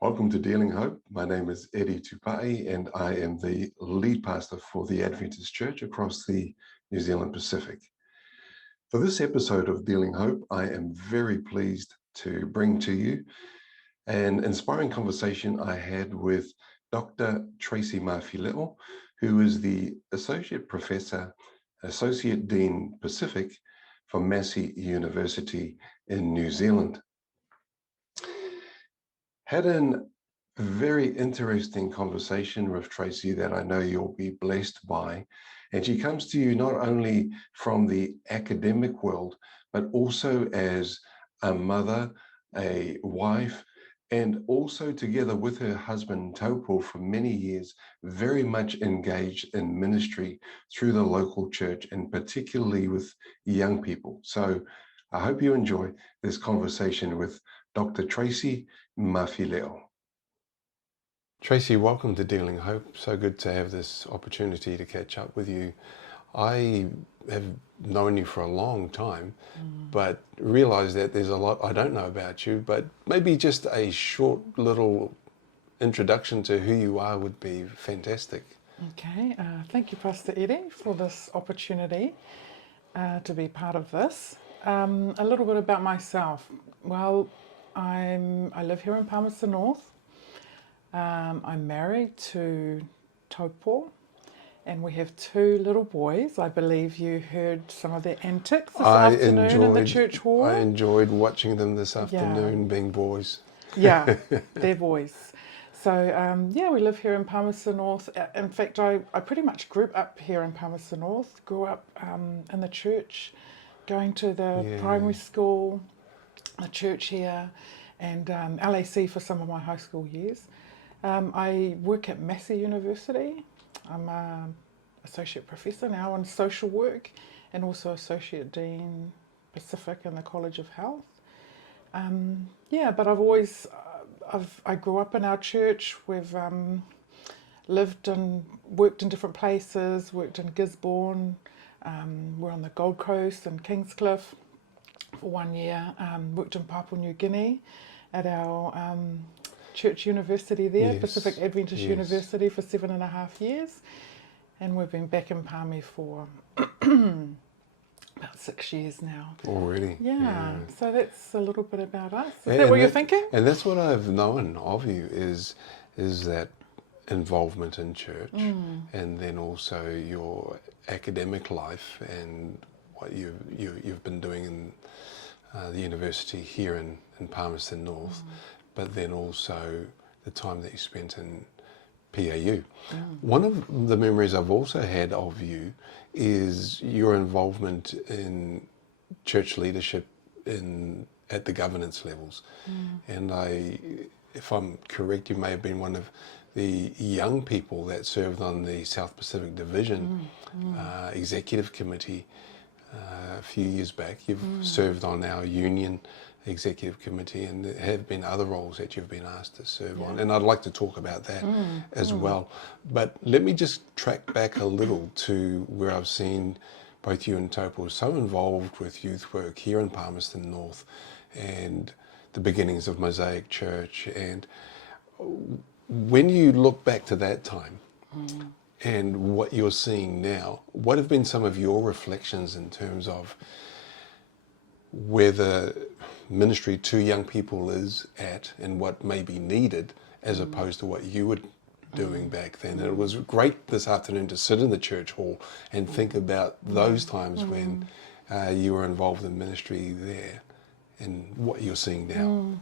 Welcome to Dealing Hope. My name is Eddie Tupai and I am the lead pastor for the Adventist Church across the New Zealand Pacific. For this episode of Dealing Hope, I am very pleased to bring to you an inspiring conversation I had with Dr. Tracie Mafile'o, who is the Associate Professor, Associate Dean Pacific for Massey University in New Zealand. Had a very interesting conversation with Tracie that I know you'll be blessed by. And she comes to you not only from the academic world, but also as a mother, a wife, and also together with her husband, Taupo, for many years, very much engaged in ministry through the local church and particularly with young people. So I hope you enjoy this conversation with Dr. Tracie Mafile'o. Tracie, welcome to Dealing Hope. So good to have this opportunity to catch up with you. I have known you for a long time, but realize that there's a lot I don't know about you, but maybe just a short little introduction to who you are would be fantastic. Okay, thank you, Pastor Eddie, for this opportunity to be part of this. A little bit about myself. Well, I live here in Palmerston North. I'm married to Taupo, and we have two little boys. I believe you heard some of their antics this afternoon in the church hall. I enjoyed watching them this afternoon, being boys. Yeah, they're boys. So, we live here in Palmerston North. In fact, I pretty much grew up here in Palmerston North, grew up in the church, going to the primary school, the church here, and LAC for some of my high school years. I work at Massey University. I'm an associate professor now in social work and also associate dean Pacific in the College of Health. But I grew up in our church. We've lived and worked in different places, worked in Gisborne. We're on the Gold Coast and Kingscliff for 1 year. Worked in Papua New Guinea at our church university there, Pacific Adventist University, for 7.5 years. And we've been back in Palmy for about 6 years now. Already? Yeah, so that's a little bit about us. Is that what you're thinking? And that's what I've known of you is that involvement in church, and then also your academic life and what you've been doing in the university here in Palmerston North, but then also the time that you spent in PAU. One of the memories I've also had of you is your involvement in church leadership at the governance levels. And if I'm correct, you may have been one of the young people that served on the South Pacific Division Executive Committee a few years back. You've served on our union executive committee, and there have been other roles that you've been asked to serve on, and I'd like to talk about that as well. But let me just track back a little to where I've seen both you and Taupo so involved with youth work here in Palmerston North and the beginnings of Mosaic Church. And when you look back to that time and what you're seeing now, what have been some of your reflections in terms of where the ministry to young people is at and what may be needed as opposed to what you were doing back then? It was great this afternoon to sit in the church hall and think about those times when you were involved in ministry there and what you're seeing now.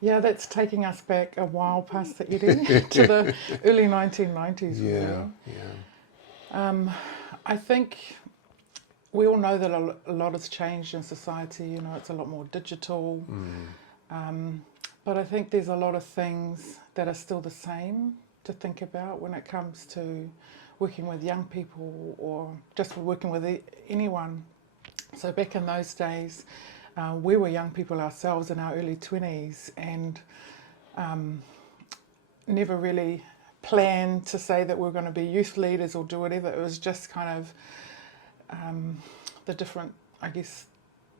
Yeah, that's taking us back a while, Pastor Eddie, to the early 1990s. I think we all know that a lot has changed in society. You know, it's a lot more digital. But I think there's a lot of things that are still the same to think about when it comes to working with young people or just working with anyone. So back in those days, we were young people ourselves in our early 20s and never really planned to say that we're going to be youth leaders or do whatever. It was just kind of the different, I guess,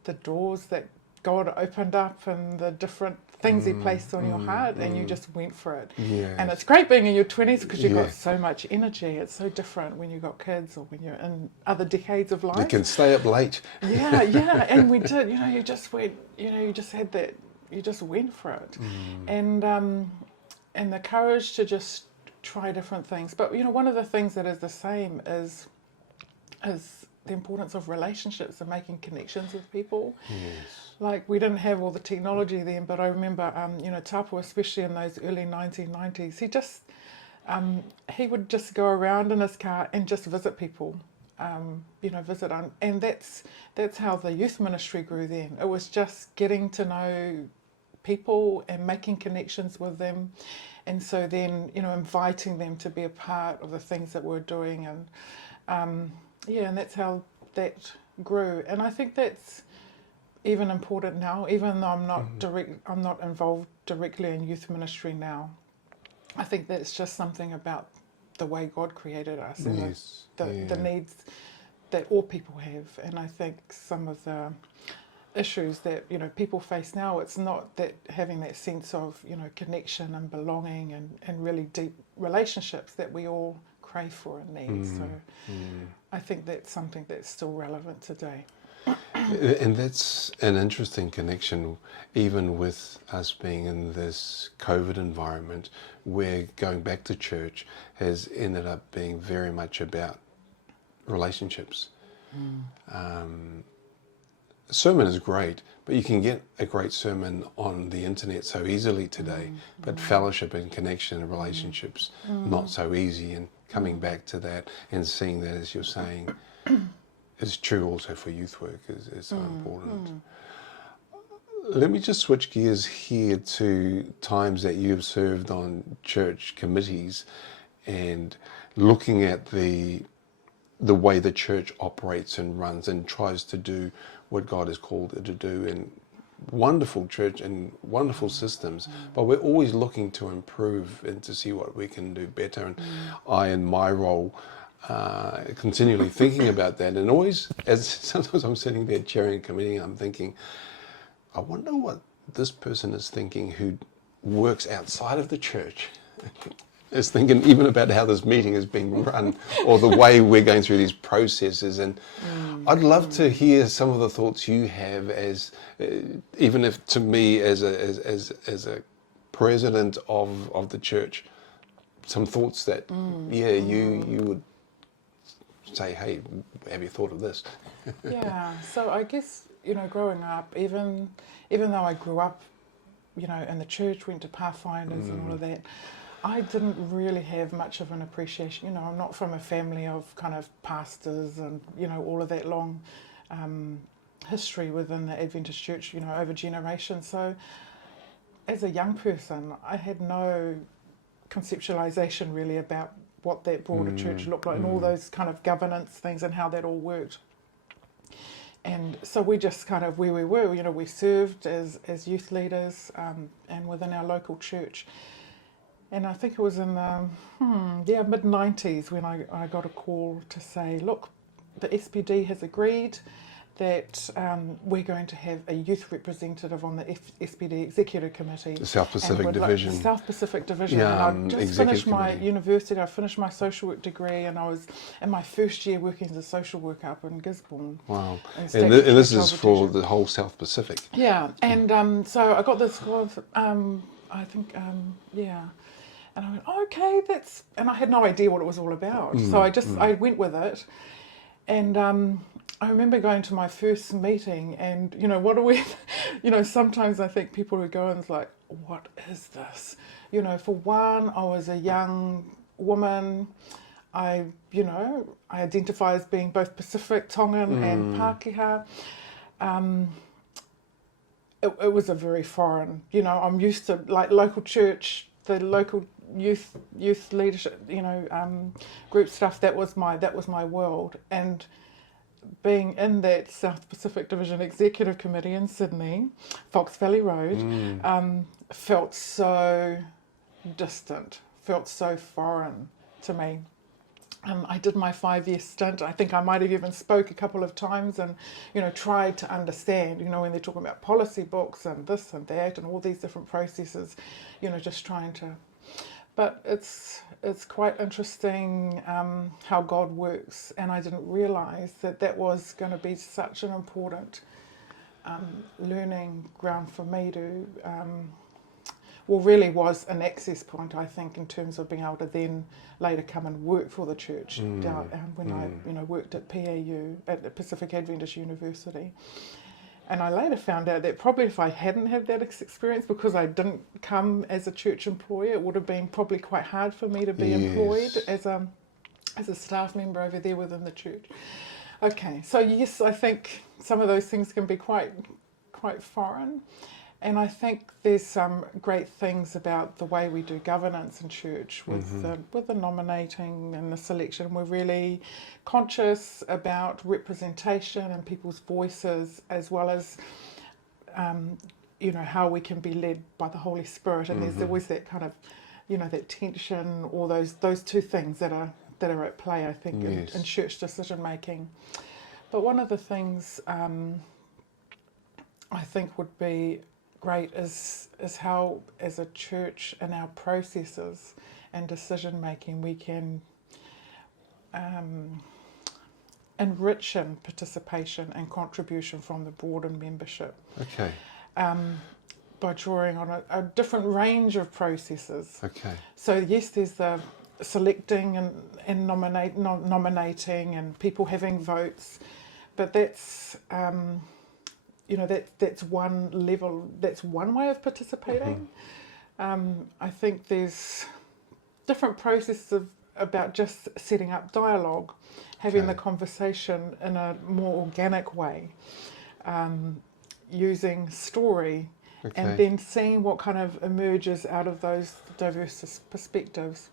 the doors that God opened up and the different things He placed on your heart, and you just went for it. Yes. And it's great being in your 20s because you've Yeah. got so much energy. It's so different when you've got kids or when you're in other decades of life. You can stay up late. Yeah, yeah, and we did. You just went. You just had that. You just went for it, and the courage to just try different things. But one of the things that is the same is the importance of relationships and making connections with people. Yes. Like, we didn't have all the technology then, but I remember, Tapu, especially in those early 1990s, he would just go around in his car and just visit people, and that's how the youth ministry grew then. It was just getting to know people and making connections with them, and so then, inviting them to be a part of the things that we're doing, and and that's how that grew. And I think that's even important now, even though I'm not involved directly in youth ministry now. I think that's just something about the way God created us and Yes. the needs that all people have. And I think some of the issues that people face now, it's not that having that sense of connection and belonging and really deep relationships that we all crave for and need. So I think that's something that's still relevant today. And that's an interesting connection, even with us being in this COVID environment, where going back to church has ended up being very much about relationships. Sermon is great, but you can get a great sermon on the internet so easily today, but fellowship and connection and relationships, not so easy. And coming back to that and seeing that, as you're saying, is true also for youth work, is so important. Let me just switch gears here to times that you've served on church committees and looking at the way the church operates and runs and tries to do what God has called it to do in wonderful church and wonderful systems, but we're always looking to improve and to see what we can do better. And I, in my role, continually thinking about that, and always, as sometimes I'm sitting there chairing a committee, I'm thinking, I wonder what this person is thinking who works outside of the church. Is thinking even about how this meeting is being run or the way we're going through these processes. And I'd love to hear some of the thoughts you have as, even if to me as a president of the church, some thoughts that, you would say, hey, have you thought of this? Yeah, so I guess, growing up, even though I grew up, in the church, went to Pathfinders and all of that, I didn't really have much of an appreciation. I'm not from a family of kind of pastors and, all of that long history within the Adventist church, over generations. So as a young person, I had no conceptualization really about what that broader church looked like and all those kind of governance things and how that all worked. And so we just kind of, where we were, we served as youth leaders and within our local church. And I think it was in the mid-90s when I got a call to say, look, the SPD has agreed that we're going to have a youth representative on the SPD Executive Committee. The South Pacific Division. The South Pacific Division. Yeah, and I just finished my university, I finished my social work degree, and I was in my first year working as a social worker up in Gisborne. Wow. And this is for the whole South Pacific. Yeah, and so I got this call, And I went, okay, and I had no idea what it was all about. So I went with it. And I remember going to my first meeting and, what are we, sometimes I think people would go and it's like, what is this? For one, I was a young woman. I identify as being both Pacific, Tongan and Pākehā. It was a very foreign, I'm used to like local church, the local youth leadership, group stuff. That was my world. And being in that South Pacific Division Executive Committee in Sydney, Fox Valley Road, felt so distant, felt so foreign to me. I did my 5-year stint. I think I might have even spoke a couple of times and, tried to understand, when they're talking about policy books and this and that and all these different processes, just trying to. But it's quite interesting how God works, and I didn't realise that was going to be such an important learning ground for me to. Really was an access point, I think, in terms of being able to then later come and work for the church when I worked at PAU, at the Pacific Adventist University. And I later found out that probably if I hadn't had that experience, because I didn't come as a church employee, it would have been probably quite hard for me to be employed as a staff member over there within the church. Okay, so yes, I think some of those things can be quite foreign. And I think there's some great things about the way we do governance in church with the nominating and the selection. We're really conscious about representation and people's voices, as well as how we can be led by the Holy Spirit. And there's always that kind of that tension, or those two things that are at play, I think, in church decision making. But one of the things I think would be great is how, as a church, in our processes and decision making, we can enrich in participation and contribution from the board and membership. Okay. By drawing on a different range of processes. Okay. So yes, there's the selecting and nominating and people having votes, but that's that's one level, that's one way of participating. I think there's different processes about just setting up dialogue, having the conversation in a more organic way, using story, and then seeing what kind of emerges out of those diverse perspectives.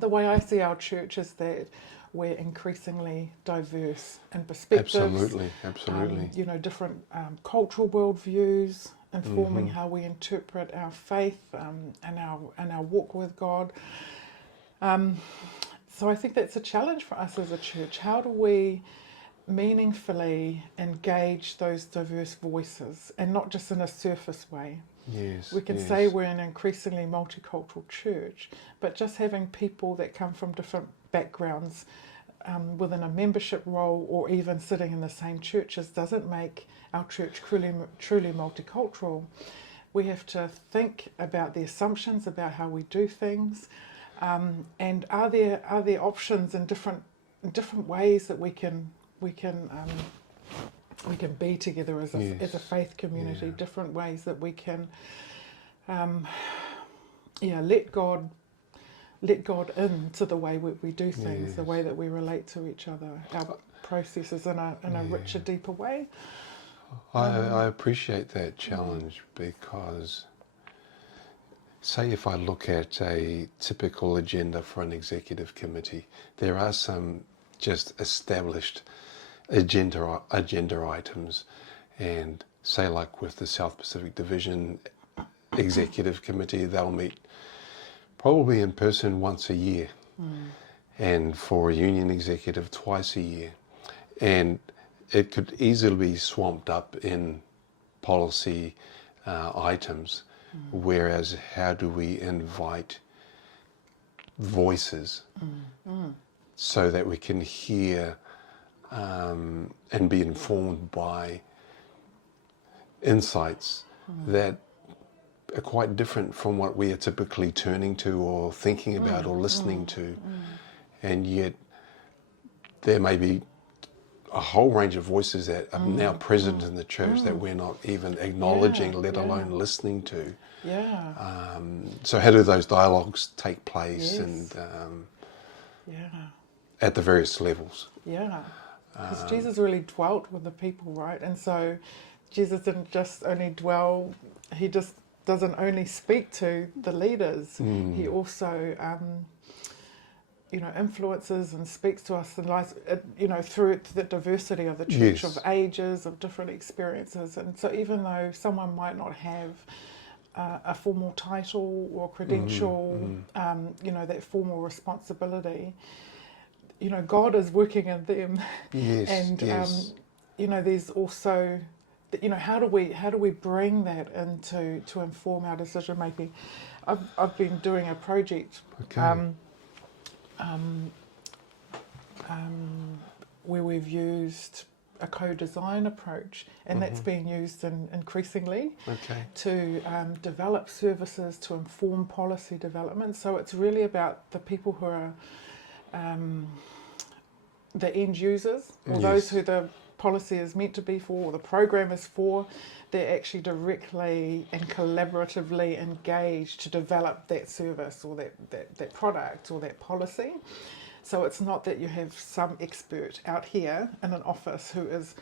The way I see our church is that we're increasingly diverse in perspectives. Absolutely. Different cultural worldviews informing how we interpret our faith and our walk with God. So I think that's a challenge for us as a church. How do we meaningfully engage those diverse voices, and not just in a surface way? Yes. We can say we're an increasingly multicultural church, but just having people that come from different backgrounds within a membership role, or even sitting in the same churches, doesn't make our church truly multicultural. We have to think about the assumptions about how we do things, and are there options in different ways that we can be together as a faith community. Different ways that we can let God into the way we do things, the way that we relate to each other, our processes in a richer, deeper way. I appreciate that challenge, because say if I look at a typical agenda for an executive committee, there are some just established agenda items, and say like with the South Pacific Division Executive Committee, they'll meet probably in person once a year, and for a union executive twice a year, and it could easily be swamped up in policy items, whereas how do we invite voices so that we can hear and be informed by insights that are quite different from what we are typically turning to or thinking about or listening to. And yet there may be a whole range of voices that are now present in the church that we're not even acknowledging, let alone listening to. So how do those dialogues take place and at the various levels? Because Jesus really dwelt with the people, right? And so Jesus didn't just only dwell, he just doesn't only speak to the leaders, he also influences and speaks to us in life, through the diversity of the church, of ages, of different experiences. And so even though someone might not have a formal title or credential, that formal responsibility, God is working in them. Yes, And yes. there's also, how do we bring that into to inform our decision making? I've been doing a project Okay. where we've used a co-design approach, and that's being used increasingly Okay. to develop services to inform policy development. So it's really about the people who are the end users, or those who the policy is meant to be for, or the program is for. They're actually directly and collaboratively engaged to develop that service or that product or that policy. So it's not that you have some expert out here in an office who is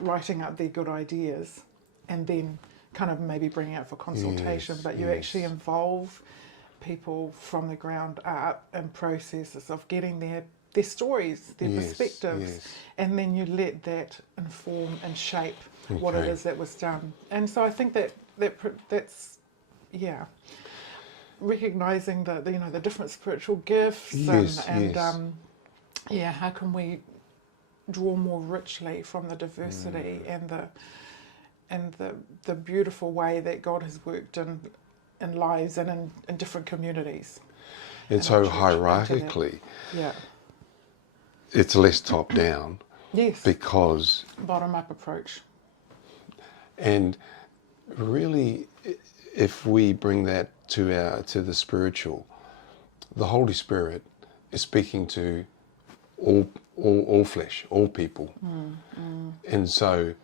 writing up their good ideas and then kind of maybe bringing it for consultation, but you actually involve people from the ground up in processes of getting their stories, their perspectives, and then you let that inform and shape what it is that was done. And so I think that's recognizing the different spiritual gifts and how can we draw more richly from the diversity and the beautiful way that God has worked in lives and in different communities. And so hierarchically, it's less top down. Yes. Because bottom up approach. And really, if we bring that to the spiritual, the Holy Spirit is speaking to all flesh, all people. And so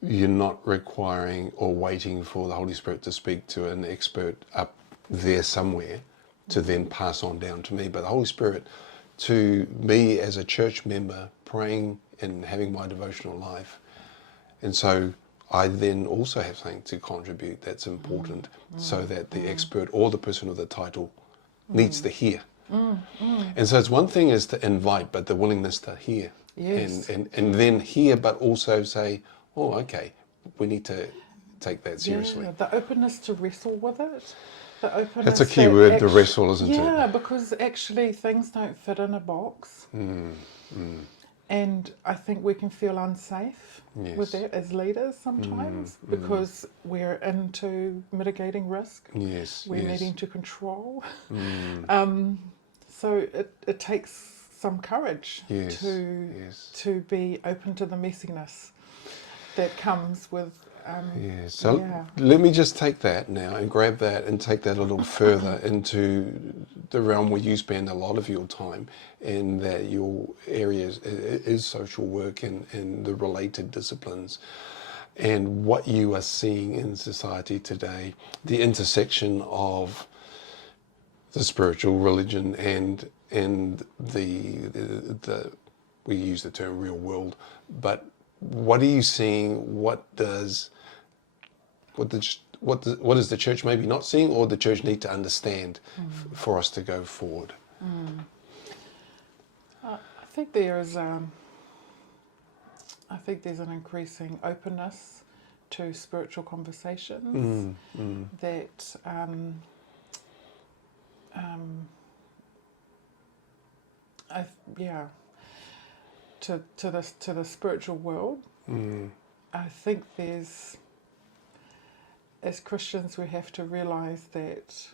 you're not requiring or waiting for the Holy Spirit to speak to an expert up there somewhere to then pass on down to me, but the Holy Spirit to me as a church member praying and having my devotional life. And so I then also have something to contribute that's important so that the expert or the person with the title needs to hear. And so it's one thing is to invite, but the willingness to hear. Yes. And then hear, but also say, oh, okay, we need to take that seriously. Yeah, the openness to wrestle with it. The openness. That's a key word, the wrestle, isn't it? Yeah, because actually things don't fit in a box. And I think we can feel unsafe with that as leaders sometimes because we're into mitigating risk. We're needing to control. So it takes some courage to be open to the messiness that comes with let me just take that now and grab that and take that a little further into the realm where you spend a lot of your time, and that your area is social work and the related disciplines, and what you are seeing in society today, the intersection of the spiritual, religion, and the we use the term real world, but what are you seeing? What is the church maybe not seeing, or the church need to understand for us to go forward? I think there's an increasing openness to spiritual conversations that to the spiritual world. I think as Christians we have to realise that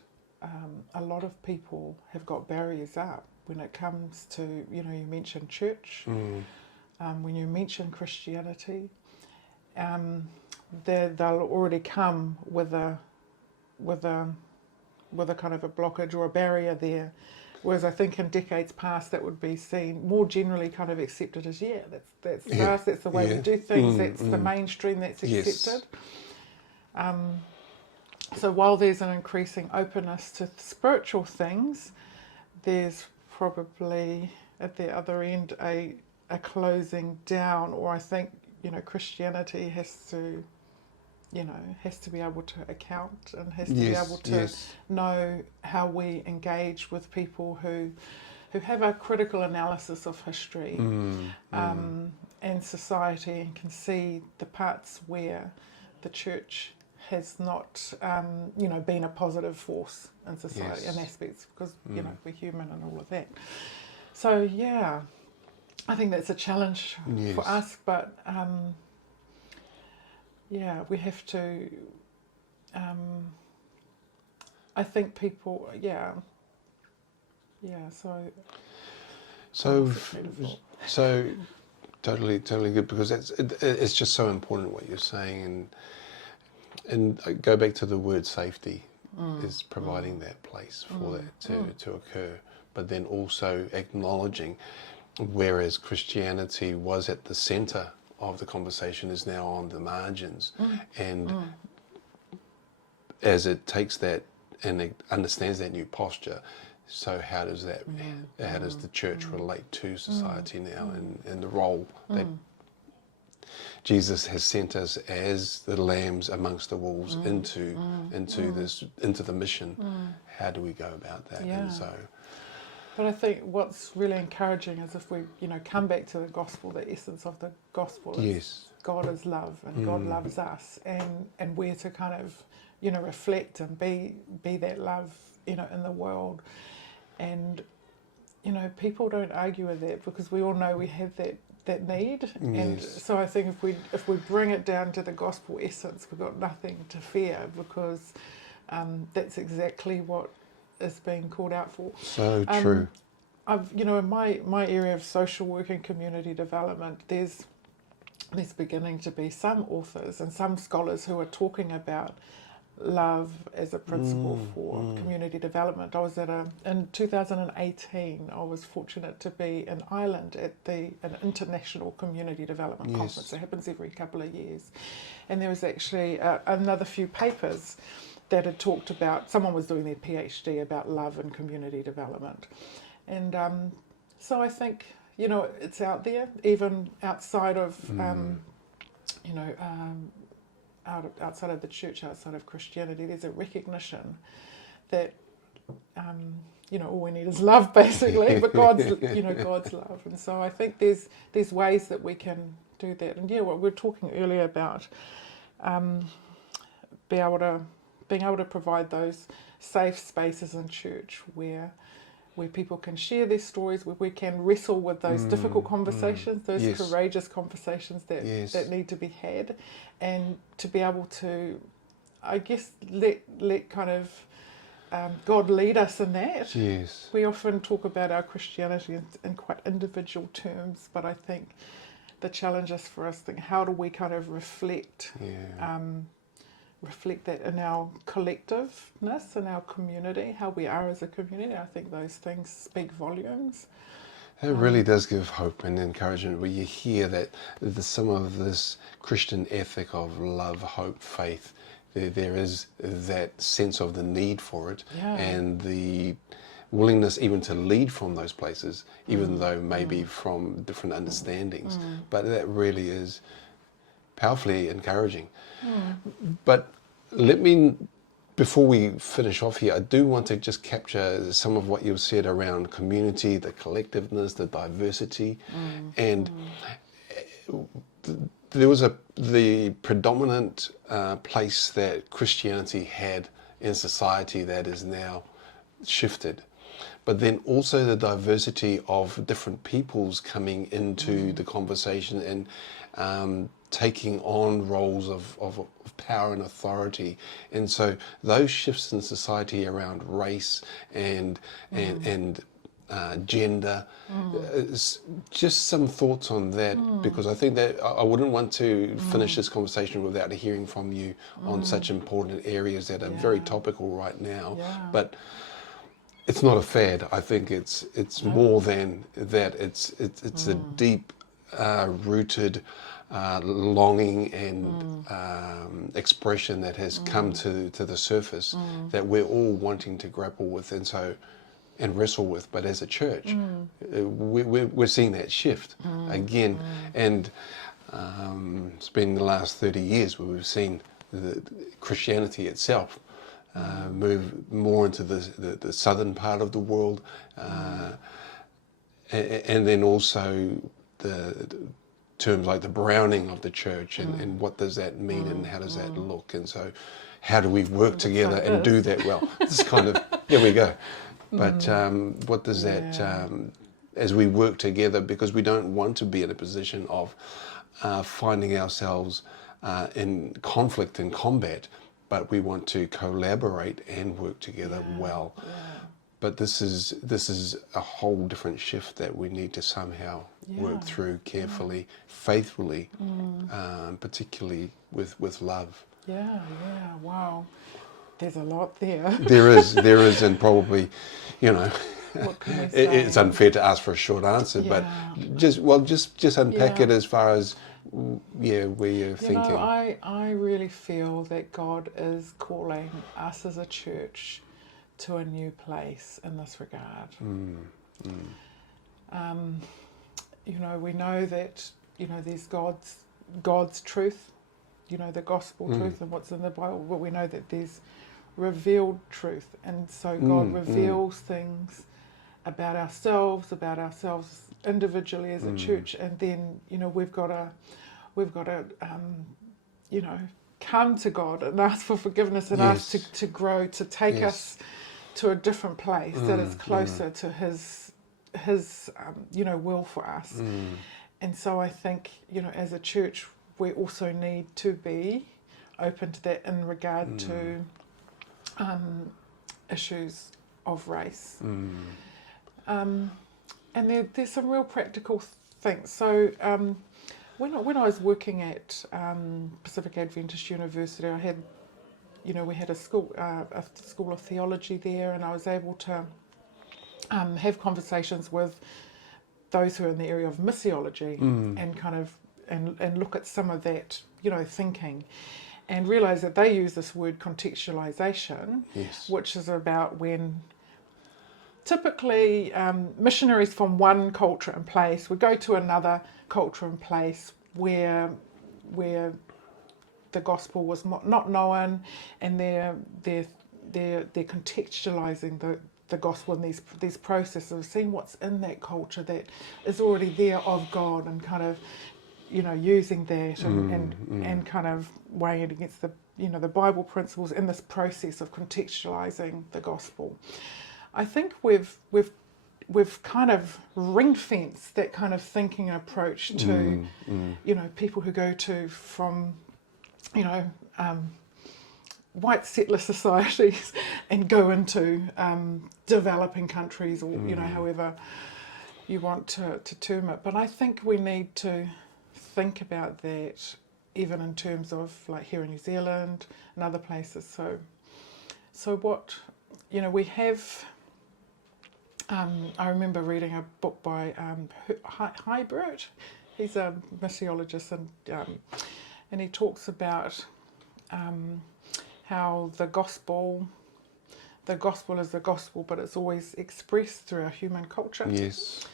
a lot of people have got barriers up when it comes to, you mentioned church, when you mention Christianity, they'll already come with a kind of a blockage or a barrier there. Whereas I think in decades past that would be seen more generally kind of accepted as, that's us, that's the way we do things, that's the mainstream, that's accepted. So while there's an increasing openness to spiritual things, there's probably at the other end a closing down, or I think, Christianity has to be able to account and has to be able to know how we engage with people who have a critical analysis of history and society, and can see the parts where the church has not, been a positive force in society in aspects, because we're human and all of that. So yeah, I think that's a challenge Yes. for us, but yeah, we have to. I think people, yeah. So So, beautiful. so totally good, because it's just so important what you're saying, and I go back to the word safety, is providing that place for that to occur, but then also acknowledging, whereas Christianity was at the center of the conversation, is now on the margins, and as it takes that and it understands that new posture, so how does the church relate to society now, and the role that Jesus has sent us as the lambs amongst the wolves into the mission? How do we go about that? Yeah. And so, But I think what's really encouraging is if we, come back to the gospel, the essence of the gospel is yes, God is love, and God loves us, and we're to kind of, reflect and be that love, in the world. And, people don't argue with that, because we all know we have that need. And Yes. so I think if we bring it down to the gospel essence, we've got nothing to fear, because that's exactly what is being called out for. so true. I've, in my area of social work and community development, there's beginning to be some authors and some scholars who are talking about love as a principle for community development. I was in 2018, I was fortunate to be in Ireland at an international community development Yes. conference. It happens every couple of years. And there was actually another few papers that had talked about, someone was doing their PhD about love and community development. And so I think, it's out there, even outside of, outside of the church, outside of Christianity. There's a recognition that, all we need is love, basically, but God's love. And so I think there's ways that we can do that. And what we were talking earlier about, being able to provide those safe spaces in church where people can share their stories, where we can wrestle with those difficult conversations, those Yes. courageous conversations that need to be had, and to be able to, I guess, let kind of God lead us in that. Yes. We often talk about our Christianity in quite individual terms, but I think the challenge is for us, how do we kind of reflect that in our collectiveness, in our community, how we are as a community. I think those things speak volumes. It really does give hope and encouragement where you hear that some of this Christian ethic of love, hope, faith, there is that sense of the need for it, and the willingness even to lead from those places, even though maybe from different understandings. But that really is powerfully encouraging. But let me, before we finish off here, I do want to just capture some of what you said around community, the collectiveness, the diversity, and there was the predominant place that Christianity had in society that is now shifted. But then also the diversity of different peoples coming into the conversation and taking on roles of power and authority. And so those shifts in society around race and gender, just some thoughts on that, because I think that I wouldn't want to finish this conversation without hearing from you on such important areas that are very topical right now. But it's not a fad. I think it's more than that. It's a deep rooted longing and expression that has come to the surface that we're all wanting to grapple with and wrestle with. But as a church, we're seeing that shift again, and it's been the last 30 years where we've seen Christianity itself move more into the southern part of the world, and then also the terms like the browning of the church, and what does that mean, and how does that look, and so how do we work together and do that well? It's kind of, there we go. But what does that as we work together, because we don't want to be in a position of finding ourselves in conflict and combat, but we want to collaborate and work together well. Yeah. But this is a whole different shift that we need to somehow work through carefully, faithfully, particularly with love. Yeah, wow. There's a lot there. There is, and probably, What can we say? it's unfair to ask for a short answer, but just unpack it as far as where you're thinking. I really feel that God is calling us as a church to a new place in this regard. We know that there's God's truth, the gospel truth and what's in the Bible, but we know that there's revealed truth, and so God reveals things about ourselves individually as a church, and then we've got to come to God and ask for forgiveness and ask to grow, to take us to a different place that is closer to His will for us. And so I think as a church we also need to be open to that in regard to issues of race. And there's some real practical things. So when I was working at Pacific Adventist University, I had, we had a school of theology there, and I was able to have conversations with those who are in the area of missiology and kind of and look at some of that, thinking, and realise that they use this word contextualisation, which is about when typically missionaries from one culture and place would go to another culture and place where the gospel was not known, and they're contextualising the gospel in these processes of seeing what's in that culture that is already there of God, and kind of using that and kind of weighing it against the Bible principles in this process of contextualising the gospel. I think we've kind of ring-fenced that kind of thinking approach to people who go from white settler societies and go into developing countries, or however you want to term it. But I think we need to think about that even in terms of like here in New Zealand and other places. So what we have. I remember reading a book by Hybert. He's a missiologist, and he talks about how the gospel is the gospel, but it's always expressed through our human culture. Yes.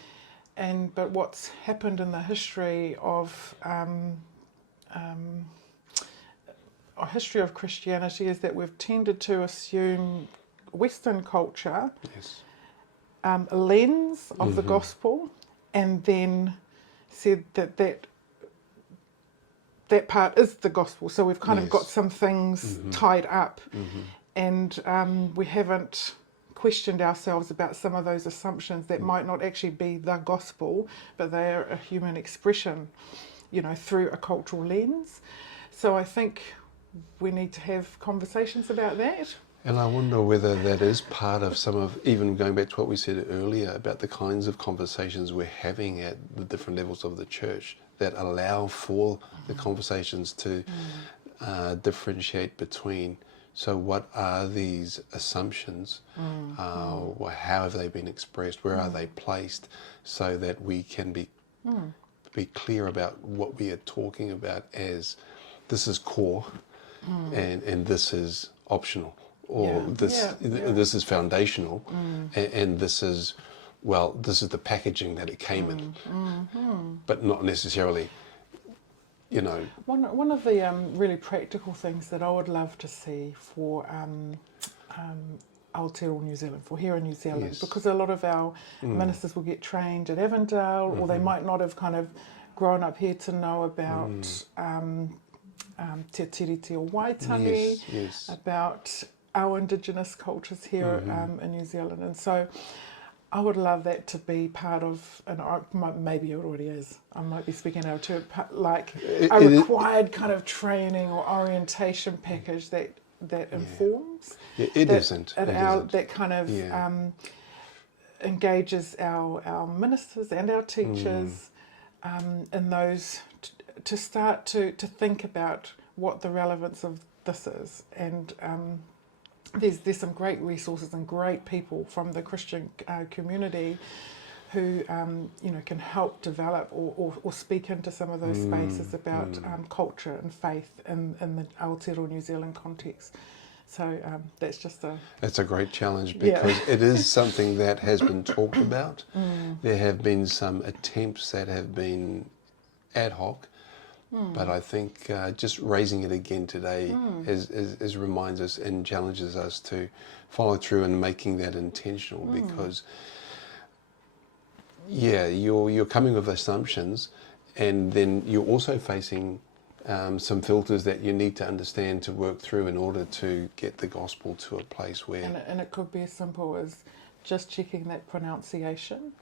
But what's happened in the history of Christianity is that we've tended to assume Western culture. Yes. A lens of the gospel, and then said that part is the gospel. So we've kind of got some things tied up, and we haven't questioned ourselves about some of those assumptions that might not actually be the gospel, but they are a human expression, through a cultural lens. So I think we need to have conversations about that. And I wonder whether that is part of some of, even going back to what we said earlier about the kinds of conversations we're having at the different levels of the church that allow for the conversations to differentiate between, so what are these assumptions, how have they been expressed, where are they placed, so that we can be clear about what we are talking about as this is core and this is optional. Or this is foundational, and this is the packaging that it came in, but not necessarily, One of the really practical things that I would love to see for Aotearoa New Zealand, for here in New Zealand, because a lot of our ministers will get trained at Avondale, or they might not have kind of grown up here to know about Te Tiriti o Waitangi, about our Indigenous cultures here in New Zealand. And so I would love that to be part of, and maybe it already is. I might be speaking out to like a required kind of training or orientation package that informs. Yeah, it isn't. That kind of engages our ministers and our teachers in those to start to think about what the relevance of this is. And there's some great resources and great people from the Christian community who can help develop or speak into some of those spaces about culture and faith in the Aotearoa New Zealand context. So that's just That's a great challenge because it is something that has been talked about. There have been some attempts that have been ad hoc, but I think just raising it again today is reminds us and challenges us to follow through and making that intentional because you're coming with assumptions, and then you're also facing some filters that you need to understand to work through in order to get the gospel to a place where... And it could be as simple as just checking that pronunciation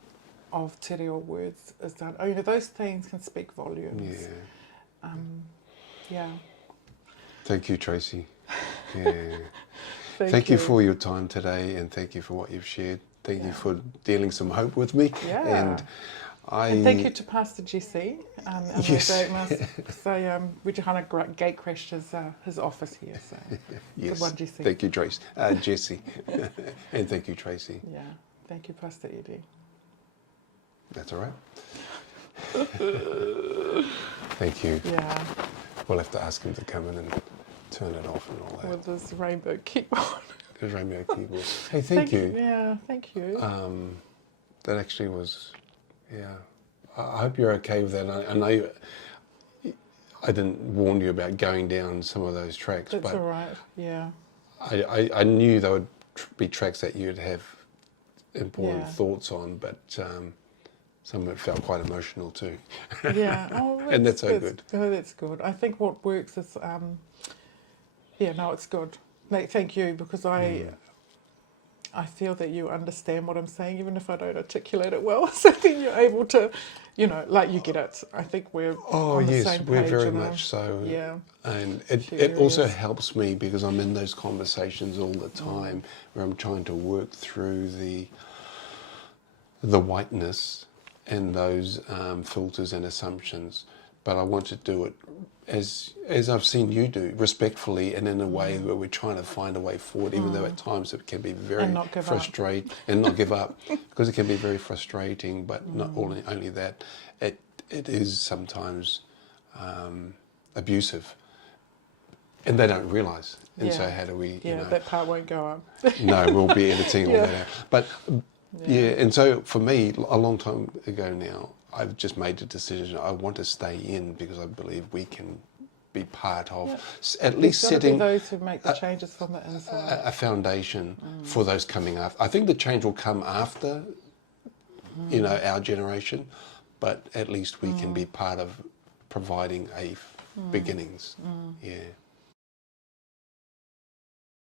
of te reo words is done. Those things can speak volumes. Thank you, Tracie. Thank you for your time today, and thank you for what you've shared. Thank you for dealing some hope with me. And thank you to Pastor Jesse. Yes. So we just kind of gate crashed his office here. So yes. Good one, Jesse. Thank you, Trace. Jesse. And thank you, Tracie. Yeah. Thank you, Pastor Eddie. That's all right. Thank you. Yeah. We'll have to ask him to come in and turn it off and all that. With this rainbow keyboard. His rainbow keyboard. Hey, thank you. Yeah, thank you. That actually was, I hope you're okay with that. I know I didn't warn you about going down some of those tracks. That's but all right, yeah. I knew there would be tracks that you'd have important thoughts on, but some of it felt quite emotional too. Yeah, and that's so good. Oh, that's good. I think what works is, it's good. Thank you, because I feel that you understand what I'm saying, even if I don't articulate it well. So then you're able to, you get it. I think we're on the same page. We're very much so. Yeah. And it also helps me because I'm in those conversations all the time where I'm trying to work through the whiteness and those filters and assumptions. But I want to do it as I've seen you do, respectfully and in a way where we're trying to find a way forward, even though at times it can be very frustrating and not give up, because it can be very frustrating. But not only that, it is sometimes abusive, and they don't realise. And so how do we? That part won't go up. No, we'll be editing all that out. But and so for me, a long time ago now, I've just made a decision. I want to stay in because I believe we can be part of at least setting those who make the changes from the inside. A foundation for those coming after. I think the change will come after, our generation, but at least we can be part of providing beginnings. Yeah.